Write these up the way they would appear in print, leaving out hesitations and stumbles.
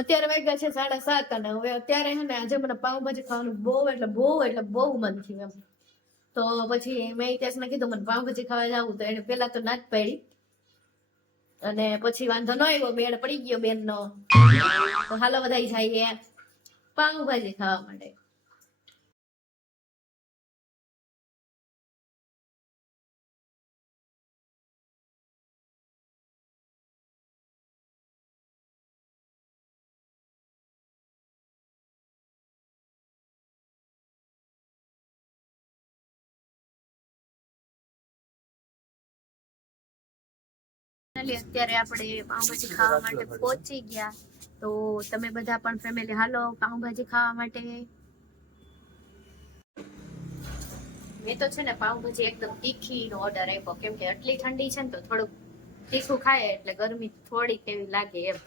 અત્યારે વાગ્યા છે 7:30 અને હવે અત્યારે હે ને આજે મને પાઉંભાજી ખાવાનું બહુ મન થયું એમ. તો પછી મેં હિતેશને કીધું મને પાઉંભાજી ખાવા જાવું, તો એને પેલા તો ના જ પાડી અને પછી વાંધો ન આવ્યો, બેન પડી ગયો બેનનો, તો હાલો બધાય જઈએ પાઉંભાજી ખાવા માટે. અત્યારે આપણે પાઉંભાજી ખાવા માટે પહોંચી ગયા, તો તમે બધા પણ ફેમિલી હાલો પાઉંભાજી ખાવા માટે. મેં તો છે ને પાઉંભાજી એકદમ તીખી નો ઓર્ડર આપ્યો, કેમ કે આટલી ઠંડી છે ને તો થોડુંક તીખું ખાય એટલે ગરમી થોડીક એવી લાગે એમ.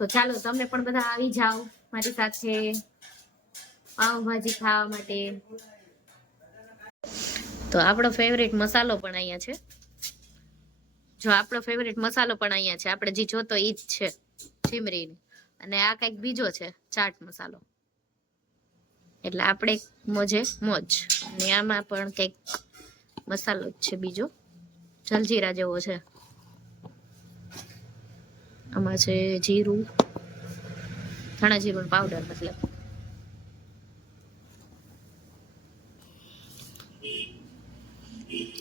તો ચાલો તમે પણ બધા આવી જાઓ મારી સાથે પાઉંભાજી ખાવા માટે. તો આપણો ફેવરેટ મસાલો પણ અહીંયા છે. જો આપણો ફેવરેટ મસાલો પણ અહીંયા છે, આપણે જે જોતો ઈ જ છે ચીમરી, અને આ કઈક બીજો છે ચાટ મસાલો, એટલે આપણે મોજે મોજ. અને આમાં પણ કઈક મસાલો જ છે બીજો, જલજીરા જેવો છે. આમાં છે જીરું, ધાણા જીરું પાવડર, મતલબ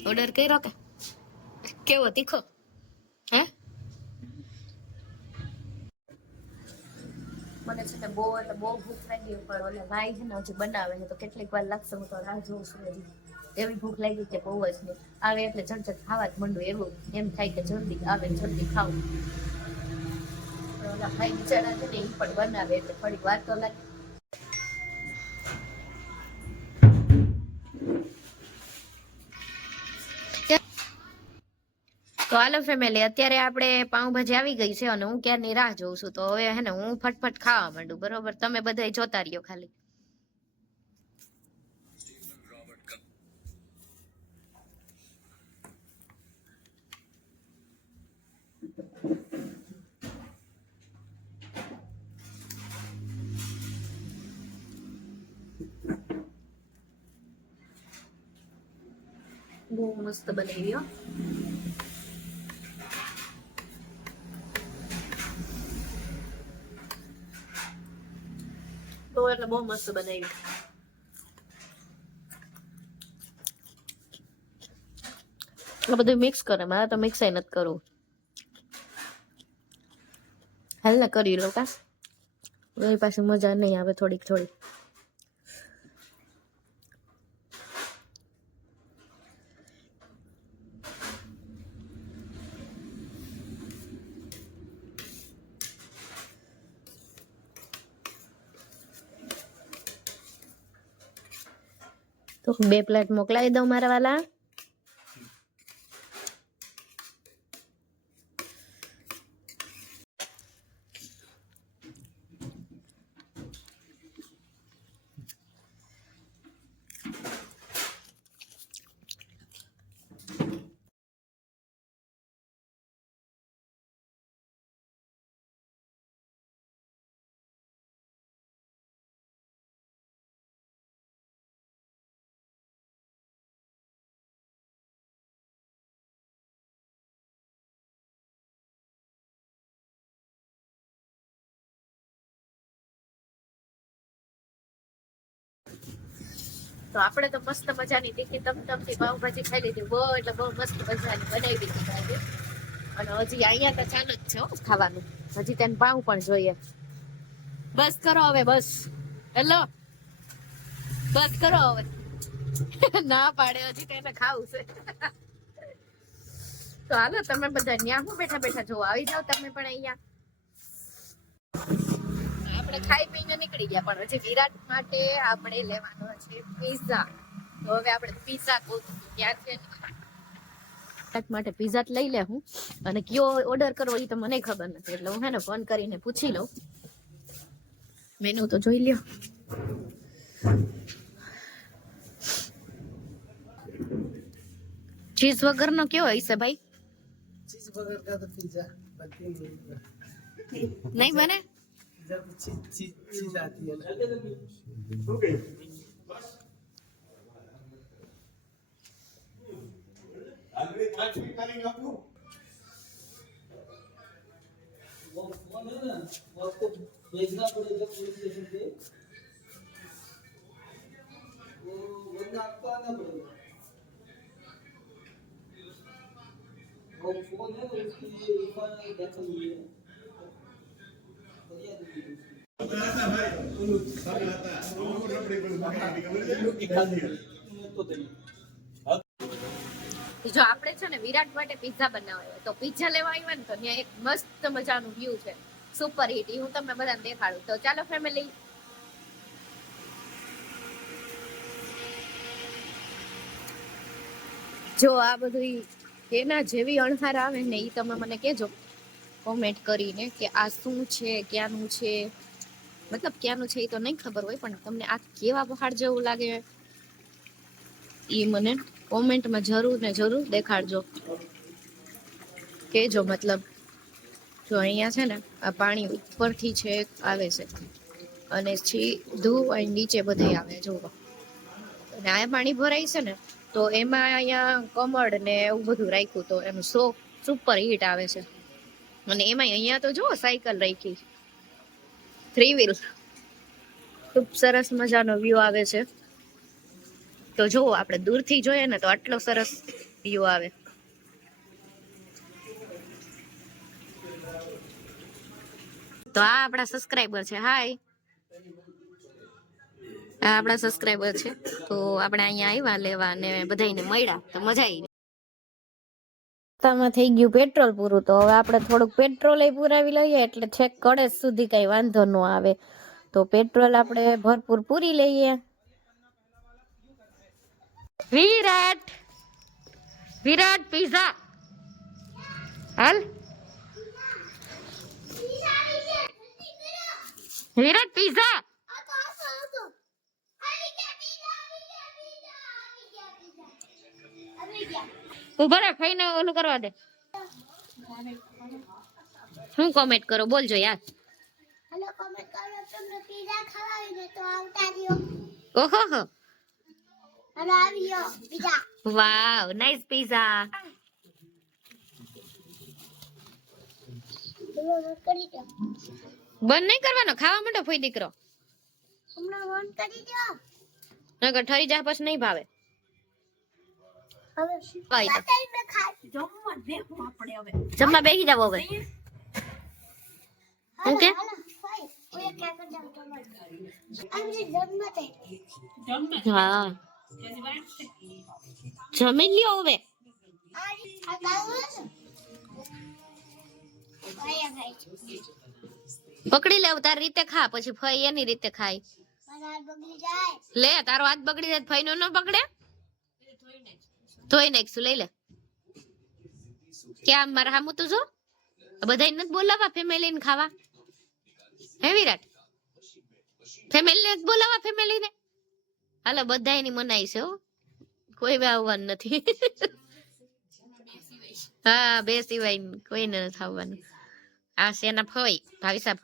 ઓર્ડર કર્યો કે કેવો તીખો હે? મને છે ને બહુ એટલે બહુ ભૂખ લાગી, પણ ઓલા ભાઈ છે ને હજી બનાવે છે, તો કેટલીક વાર લાગશે, હું તો રાહ જોઉં છું હજી. એવી ભૂખ લાગી કે બહુ જ નહીં આવે એટલે ઝટઝટ ખાવા જ માંડું, એવું એમ થાય કે જલ્દી આવે જલ્દી ખાવું. ઓલા ભાઈ બિચારા છે ને એ પણ બનાવે એટલે થોડીક વાર તો લાગે. તો હાલો ફેમિલી, અત્યારે આપણે પાઉંભાજી આવી ગઈ છે અને હું ક્યારની રાહ જોઉં છું, તો હવે હે ને હું ફટફટ ખાવા માંડું, બરોબર? તમે બધા જોતા રહ્યો ખાલી. બહુ મસ્ત બનાવી હો. તો એટલે બહુ મસ્ત બનાવી. આ બધું મિક્સ કરે, મારે તો મિક્સ નથી કરવું. હાલ ને કરી લો કા, એની પાસે મજા નહીં આવે થોડીક થોડીક. તો 2 પ્લેટ મોકલાવી દઉં મારા વાલા. તો આપણે તો મસ્ત મજાની તીખી તમતમતી પાઉંભાજી ખાઈ લીધી, બહુ એટલે બહુ મસ્ત મજાની બનાવી દીધી આજે. અને હજી અહીંયા તો ચાલુ જ છે ખાવાનું, હજી તેને પાઉં પણ જોઈએ. બસ કરો હવે, બસ. હેલો, બસ કરો હવે. ના પાડે, હજી તેને ખાવું છે. તો હાલો તમે બધા ન્યા હું બેઠા બેઠા જોવા આવી જાવ તમે પણ અહીંયા. આપણે ખાઈ પીને નીકળી ગયા, પણ હજી વિરાટ માટે આપણે લેવાનો છે પિઝા. તો હવે આપણે પિઝા ક્યાં છે વિરાટ માટે પિઝા લઈ લે હું, અને કયો ઓર્ડર કરવો એ તો મને ખબર નથી, એટલે હું હે ને ફોન કરીને પૂછી લઉં. મેનુ તો જોઈ લ્યો. ચીઝ વગરનો કેવો હશે ભાઈ? ચીઝ વગર કા તો પિઝા નહીં બને. इधर तो चीज आती है ना। वो फोन है ना, वो आपको भेजना पड़ेगा पुलिस स्टेशन पे। वो वरना आपको आना पड़ेगा। वो फोन है ना, उसकी एफआईआर दाखिल हुई है। फरियाद हुई है उसकी। જો આપણે છે ને વિરાટ માટે પિઝા બનાવ્યો તો પિઝા લેવા આવ્યા ને તો ત્યાં એક મસ્ત મજાનું વ્યૂ છે સુપર હિટ હું તમને બધાને દેખાડું તો ચાલો ફેમિલી જો આ બધું એના જેવી અણહાર આવે ને એ તમે મને કહેજો કોમેન્ટ કરીને કે આ શું છે ક્યાંનું છે મતલબ ક્યાંનું છે એ તો નહીં ખબર હોય પણ તમને આ કેવા પહાડ જેવું લાગે એ મને કોમેન્ટમાં જરૂર ને જરૂર દેખાડજો કેજો મતલબ જો અહીંયા છે ને આ પાણી ઉપરથી છે આવે છે અને સીધું અહીં નીચે બધે આવે જો અને આ પાણી ભરાય છે ને તો એમાં અહીંયા કમળ ને એવું બધું રાખ્યું તો એનું સુપર હિટ આવે છે અને એમાં અહીંયા તો જો સાયકલ રાખી 3 વ્હીલ ખૂબ સરસ મજાનો વ્યૂ આવે છે તો જો આપણે દૂરથી જોઈએ ને તો આટલો સરસ વ્યૂ આવે તો આ આપણા સબસ્ક્રાઇબર છે હાય આ આપણા સબસ્ક્રાઇબર છે તો આપણે અહીંયા આવ્યા લેવા અને બધાને મળ્યા તો મજા આવી રસ્તામાં થઈ ગયું પેટ્રોલ પૂરું તો હવે આપણે થોડુંક પેટ્રોલ પુરાવી લઈએ એટલે છેક કડે સુધી કઈ વાંધો ન આવે તો પેટ્રોલ આપણે ભરપૂર પૂરી લઈએ વિરાટ વિરાટ પિઝા હાલ વિરાટ પિઝા ઉભા રહે ખાઈને ઓલું કરવા દે શું કોમેન્ટ કરો બોલજો યાર હેલો કોમેન્ટ કરો તમને પિઝા ખવાવી દે તો આવતા રહ્યો ઓહો હો હેલો આવ્યો પિઝા વાવ નાઈસ પિઝા બંધ નહીં કરવાનો ખાવા માંડો ફોઈ દીકરો હમણાં બંધ કરી દો નકર ઠરી જા પછી નહીં ભાવે જમવા બેસી જાવ હવે ઓકે હા જમી લ્યો હવે પકડી લેવ તારી રીતે ખા પછી ફઈ એની રીતે ખાય લે તારો હાથ બગડી જાય ફઈ નો ન બગડે ધોઈ નાખશું લઈ લે ક્યાં મારા હામું તું જો બધા નથી બોલાવા ફેમિલી ને ખાવા હે વિરાટ ફેમિલી ને બોલાવા ફેમિલી ને હાલો બધા ની મનાઈ છે હો કોઈ આવવાનું નથી હા બે સિવાય કોઈને નથી આવવાનું આ સેના ફઈ ભાવિસા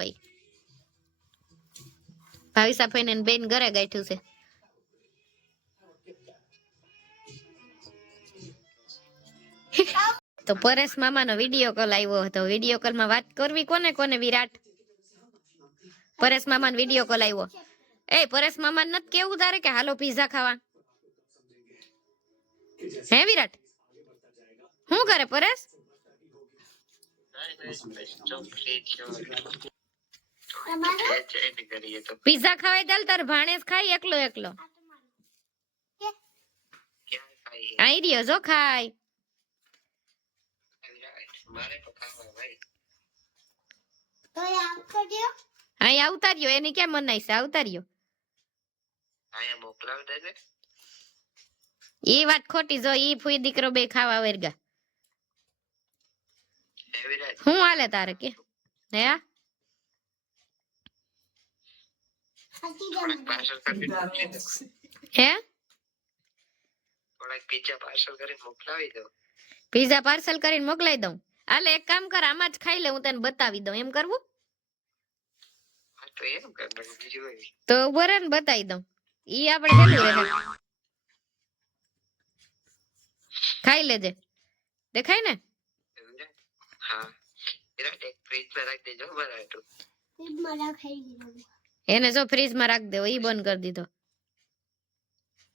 ફઈ ને બેન ઘરે ગાઠ્યું છે તો પરેશ મામાનો વિડિયો કોલ આવ્યો હતો વિડિયો કોલ માં વાત કરવી કોને કોને વિરાટ પરેશ મામાનો વિડિયો કોલ આવ્યો એ પરેશ મામા નથી કેવું તારે કે હાલો પિઝા ખાવા હે વિરાટ શું કરે પરેશ પિઝા ખાવાય ચાલ તાર ભાણેજ ખાય એકલો એકલો આઈ રહ્યો જો ખાય અહીં આવતા રહ્યો એની ક્યાં મનાઈ છે આવતા રહ્યો ઈ વાત ખોટી જો ઈ ફૂઈ દીકરો બે ખાવા વેરગા હું હાલે તારે કે હે હે પિઝા પાર્સલ કરીને મોકલાવી દઉં હાલે એક કામ કર આમાં જ ખાઈ લે હું તને બતાવી દઉં એમ કરવું તો એમ કર નાખું, બીજું હોય. તો બરે ને બતાવી દઉં. ઈ આપણે હેલું રહે. ખાઈ લેજે. દેખાય ને? સમજ્યા? હા. વિરાટ એક ફ્રીજમાં રાખી દેજો મારા હાટુ. એને જો ફ્રીજમાં રાખ દેવો, ઈ બંધ કરી દીધો.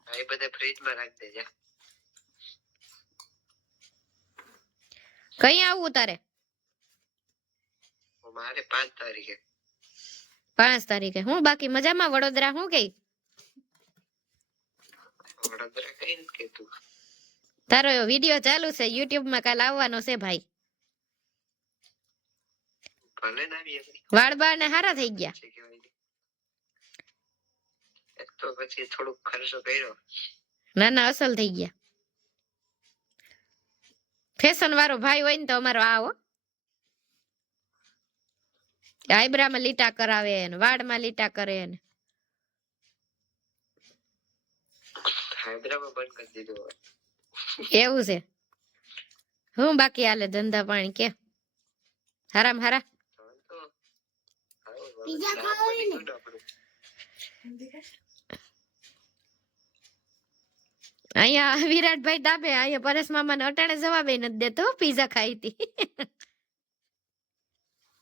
હા, એ બધા ફ્રીજમાં રાખી દેજો. કઈ આવું તારે? મારે 5 તારીખે. 5 તારીખે. હું બાકી મજામાં? વડોદરા હું કઈ? વડોદરા કઈ નથી કેતું. તારો વિડિયો ચાલુ છે YouTube માં, કાલ આવવાનો છે ભાઈ. ભલે ના આવી આપણે. વાળ બાળ ને હારા થઈ ગયા. છે કહેવાય ને. એક તો પછી થોડુંક ખર્ચો કર્યો. ના ના, અસલ થઈ ગયા. ફેશન વાળો ભાઈ હોય ને તો અમારો આવો. આઈબ્રામાં લીટા કરાવે ને વાળમાં લીટા કરે ને. હૈદરાબાદ બંધ કરી દીધું હવે. એવું છે. હું બાકી હાલે ધંધા પાણી કે હારામ હારા? તો પીઝા ખાવી ને? અહીંયા વિરાટભાઈ દાબે, અહીંયા પરેશ મામા ને અટાણે જવાબ નથી દેતો. પીઝા ખાઈ હતી.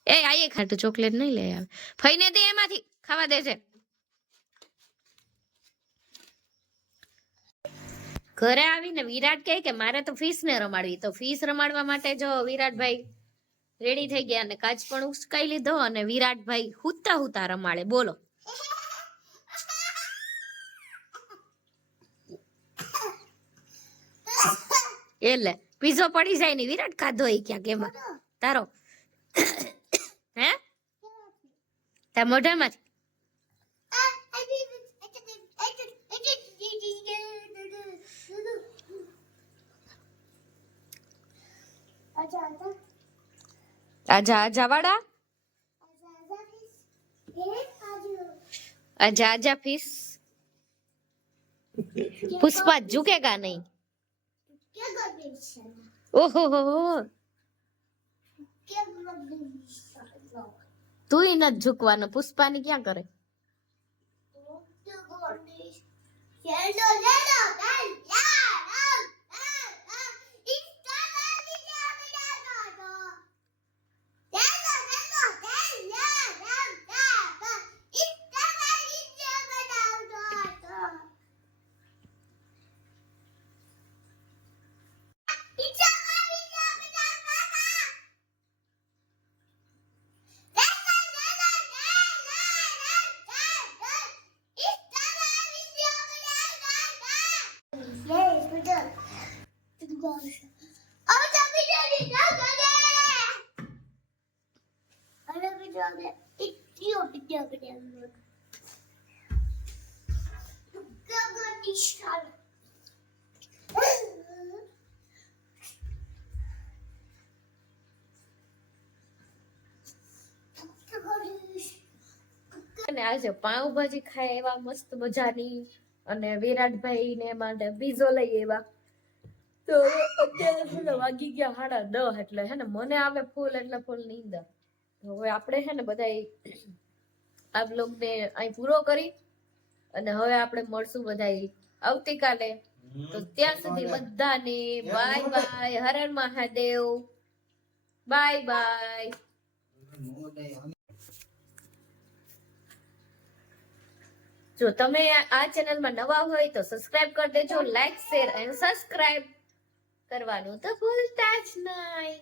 એ આયે ખાટું ચોકલેટ નહીં લઈ આવે. ફઈને દે એમાંથી ખાવા દે છે. ઘરે આવીને વિરાટ કહે કે મારે તો ફીસ ને રમાડવી. તો ફીસ રમાડવા માટે જો વિરાટભાઈ રેડી થઈ ગયા અને કાચ પણ ઉચકાઈ લીધો અને વિરાટભાઈ હુતા હુતા રમાડે. બોલો. એટલે પીઝો પડી જાય ને વિરાટ ખાધો ઈ ક્યાંક એમાં તારો હે તા મોઢામાં આજા આજા વાડા आजा आजा फिस पुष्पा झुकेगा नहीं ओहो तू ही न झुकवानो पुष्पा ने क्या करे આજે પાવભાજી ખાય એવા મસ્ત મજાની અને વિરાટભાઈ ને માટે પીઝો લઈ એવા તો અત્યારે છે વાગી ગયા 10:30 એટલે હે ને મને આવે ફૂલ એટલે ફૂલ નીંદર. હવે આપણે હે ને બધા આ બ્લોગ ને અહીં પૂરો કરી અને હવે આપણે મળશું બધા આવતીકાલે. તો ત્યાં સુધી બધાને bye bye. Har Har Mahadev. Bye bye. જો તમે આ ચેનલમાં નવા હોય તો સબસ્ક્રાઇબ કરી દેજો, લાઈક શેર અને સબસ્ક્રાઇબ કરવાનું તો ભૂલતા જ નહીં.